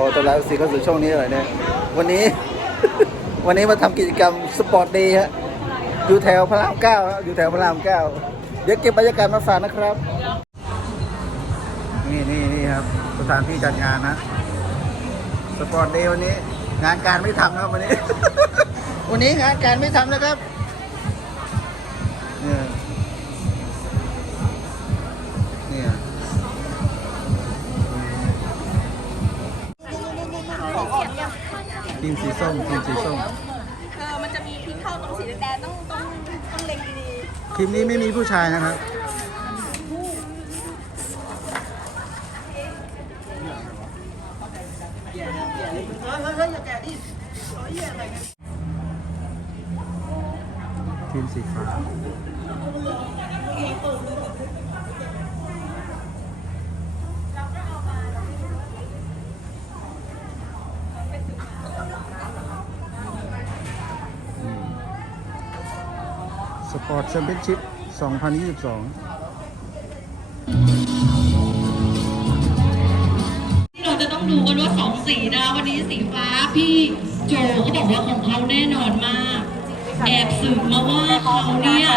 อต้อนรับสิเข้าสู่ช่องนี้หน่อยเนี่ยวันนี้ วันนี้มาทำกิจกรรมสปอร์ตเดย์ฮะอยู่แถวพระรามเก้าฮะอยู่แถวพระรามเก้าเดี๋ยวเก็บบรรยากาศมาฝากนะครับ นี่นี่นี่ครับ สถานที่จัดงานนะ สปอร์ตเดย์วันนี้ งานการไม่ทำนะครับวันนี้ วันนี้งานการไม่ทำนะครับเนี่ย มสีส้มทีมสีส้มเออมันจะมีพลิกเข้าตรงสีแดงๆต้องต้องต้องเล็งดีทีมนี้ไม่มีผู้ชายนะครับทีมสีฟ้าส อร์ตแชมเปี้ยนชิพ 2022 ที่เราจะต้องดูกันว่าสองสีนะวันนี้สีฟ้าพี่โจเขาบอกว่าของเขาแน่นอนมาก แอบสืบมาว่าเขาเนี่ย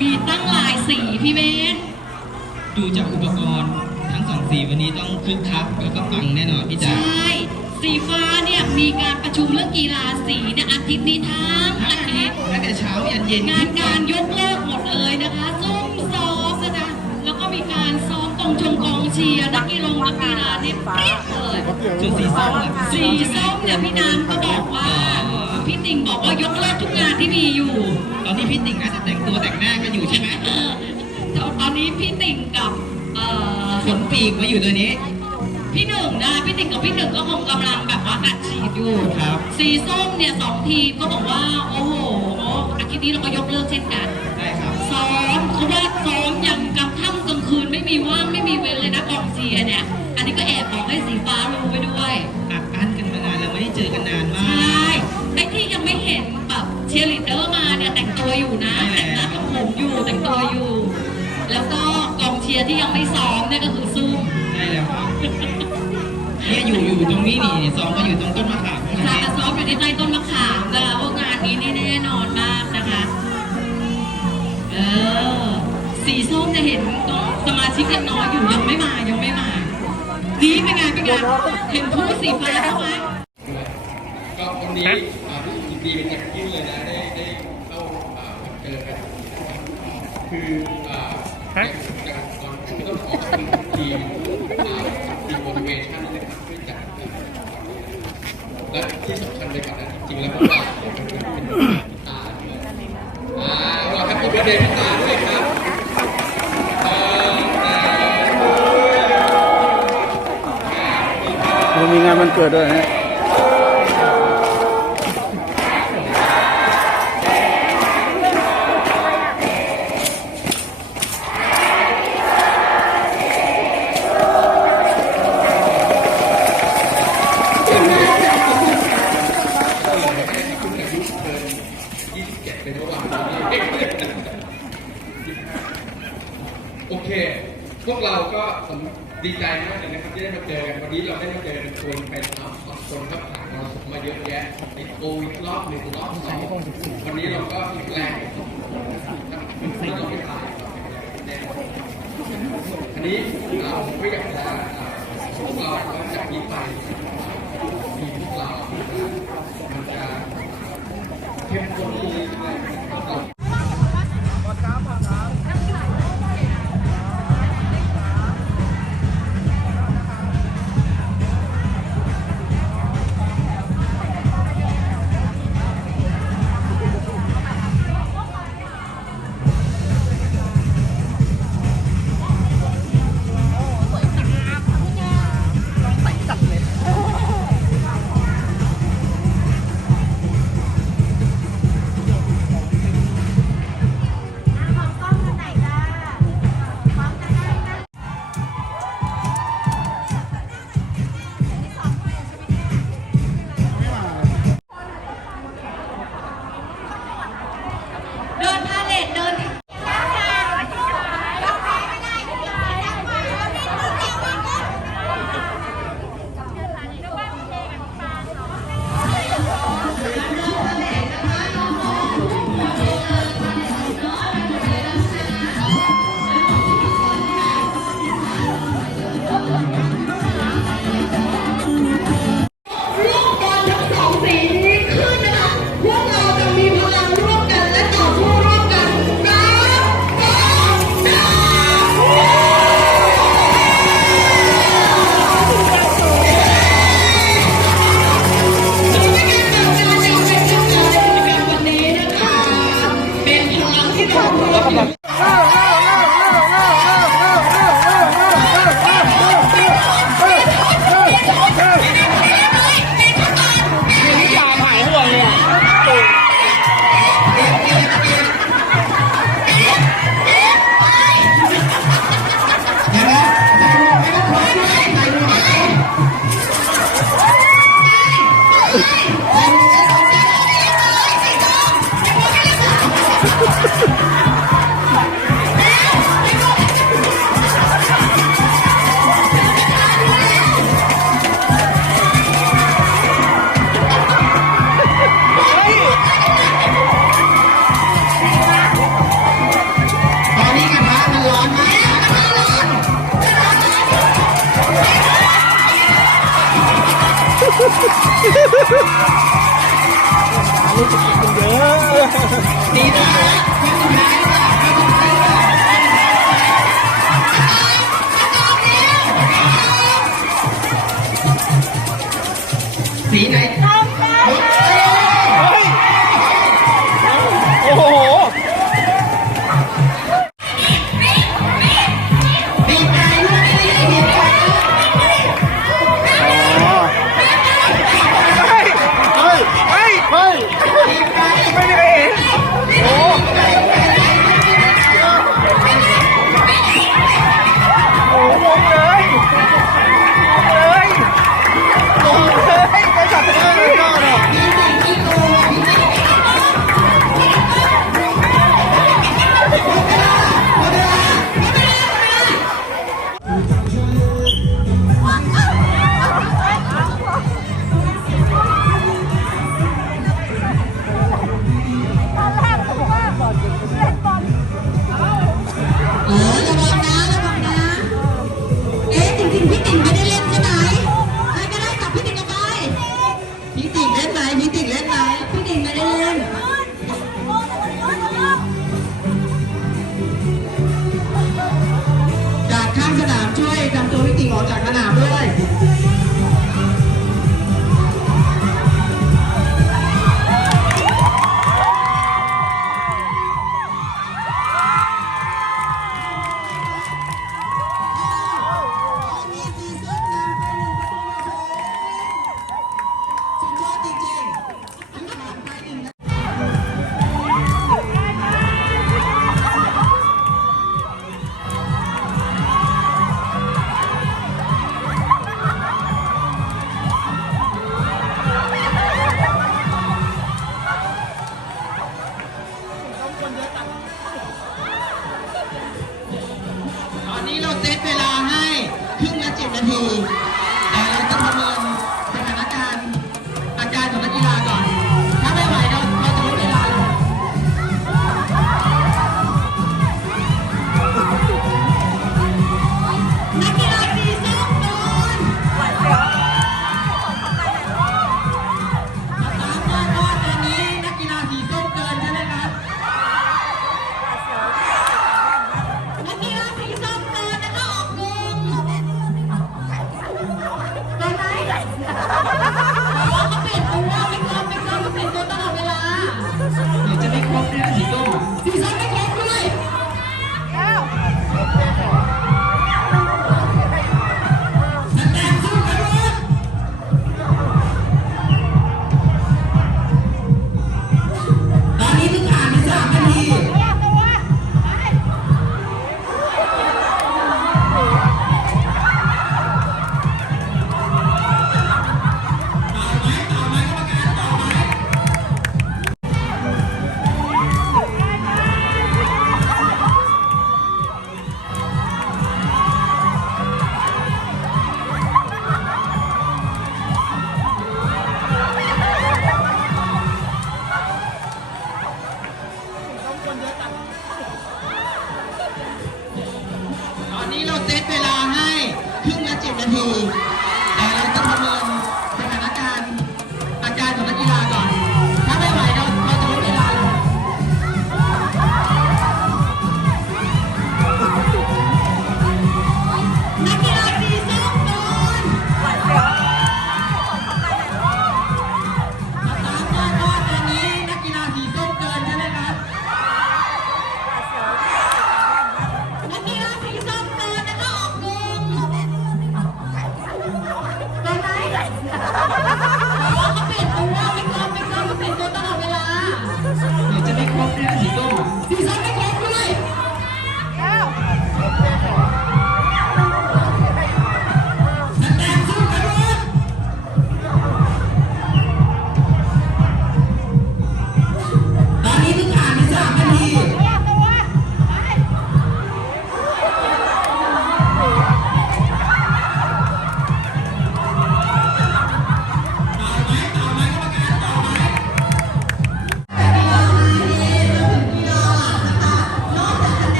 มีตั้งหลายสีพี่เบนดูจากอุปกรณ์ทั้งสองสีวันนี้ต้องคึกคักแล้วก็ปังแน่นอนพี่ใชจ๋า่ สีฟ้าเนี่ยมีการประชุมเรื่องกีฬาสีเนี่ยอาทิตย์นี้ทั้งอาทิตย์ตั้งแต่เช้ายันเย็นงานการยกเลิกหมดเลยนะคะซุ่มซ้อมนะนะแล้วก็มีการซ้อมกองชมกองเชียร์นักกีฬานักกีฬาเนี่ยเปรี้ยเลยส่วนสีส้มล่ะสีส้มเนี่ยพี่น้ำก็บอกว่า พี่ติ่งบอกว่ายกเลิกทุกงานที่มีอยู่ ตอนนี้พี่ติ่งน่าจะแต่งตัวแต่งหน้ากันอยู่ใช่ไหมเออตอนนี้พี่ติ่งกับเอ่อขนปีกมาอยู่ตัวนี้ พี่หนึ่งนะพี่ติ่งกับพี่หนึ่งก็คงกำลังแบบว่าอัดฉีดอยู่ครับ สีส้มเนี่ยสองทีมก็บอกว่า โอ้โหอาทิตย์นี้เราก็ยกเลิกเช่นกันได้ครับซ้อมเขาว่าซ้อมยันกลางค่ำกลางคืนไม่มีว่างไม่มีเว้นเลยนะกองเชียร์เนี่ย อันนี้ก็แอบบอกให้สีฟ้ารู้ไว้ด้วยอัดอั้นกันมานานแล้วไม่ได้เจอกันนานมาใช่กไอ้ที่ยังไม่เห็นแบบเชียร์ลีดเดอร์มาเนี่ยแต่งตัวอยู่นะใช่แต่งหแล้ว น้ากับผมอยู่แต่งตัวอยู่ แล้วก็กองเชียร์ที่ยังไม่ซ้อมเนี่ยก็คือซุ่ เนี่ยอยู่อยู่ตรงนี้นี่ซ้อมมาอยู่ตรงต้นมะขามตรงค่ะนี้แต่ซ้อมอยู่ที่ใต้ต้นมะขามนะคะว่างานนี้นี่แน่นอนมากนะคะ เออ สีส้มจะเห็นก็สมาชิกยังน้อยอยู่ยังไม่มายังไม่มา นี่เป็นไงเป็นไงเห็นผู้สีฟ้าเข้าไหมก็วันนี้อ่ารู้สึกยินดีเป็นอย่างยิ่งเลยนะได้ได้เข้าอ่าเจอกันคืออ่าจากก่อนที่ต้องขอบคุณทีมอ่าทีม motivation นะครับที่จัดและที่สำคัญไปกว่านั้นจริงๆแล้วก็ว่าเป็นเป็นตาด้วยอ่าเราแฮปปี้เบิร์ดเดย์พี่าด้วยครับมันมีงานวันเกิดด้วยฮะเป็นเมื่านนี้ เค พวกเราก็ผมดีใจมากเลยนะครับที่ได้มาเจอกันวันนี้เราได้มาเจอกันคนเป็นอัพสองคนก็ผ่านเราส่งมาเยอะแยะติดโควิดรอบหนึ่งรอบสองวันนี้เราก็อีกแรงที่เราไม่ตายอันนี้เราไม่อยากจะพวกเราก็จากนี้ไปมีพวกเรามันจะเข้มข้นเรื่อยๆเราน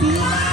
Yeah.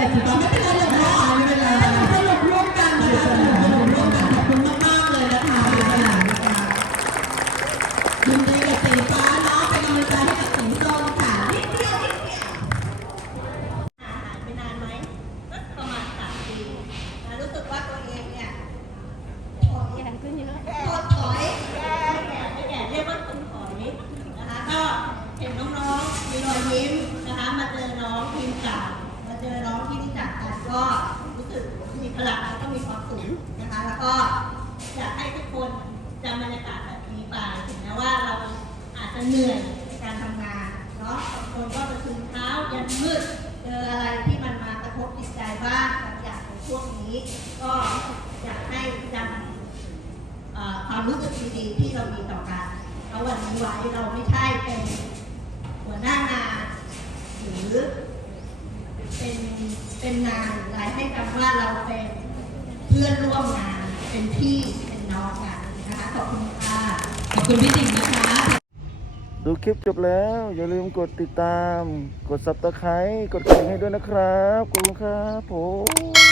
เไม่เป็นไรหรอกเนาะไม่เป็นไรสนุกร่วมกันนะคะสนุกสนุกร่วมกันขอบคุณมากๆเลยนะคะขนาดนะคะยินดีกับสีฟ้าเนาะเป็นกำลังใจให้บสีส้มค่นิดเดียวนิดเดียวหายไปนานไหมประมาณสามปีรู้สึกว่าตัวเองเนี่ยแก่ขึ้นเยอะแก่ถอยแก่ไม่แก่เรียกว่าคนถอยนะคะก็เห็นน้องๆมีรอยยิ้มนะคะมาเจอน้องทีมกา จอน้องที่รู้จักกันก็รู้สึกมีพลังแล้วก็มีความสุขนะคะ แล้วก็อยากให้ทุกคนจำบรรยากาศแบบนี้ไปถึงแม้ว่าเราอาจจะเหนื่อยในการทำงานเนาะบางคนก็จะถึงเช้ายันมืดเจออะไรที่มันมากระทบจิตใจบ้างบางอย่างในช่วงนี้ ก็อยากให้จำความรู้สึกดีๆที่เรามีต่อกันแล้ววันนี้ไว้เราไม่ใช่เป็นหัวหน้างานหรือ เป็นเป็นนายหรือะไรให้คำว่าเราเป็นเพื่อนร่วมงาน เป็นพี่เป็นน้องกันนะคะขอบคุณค่ะขอบคุณพี่ติ๋งนะคะ ดูคลิปจบแล้ว อย่าลืมกดติดตาม กด subscribe กดกระดิ่งให้ด้วยนะครับขอบคุณครับผม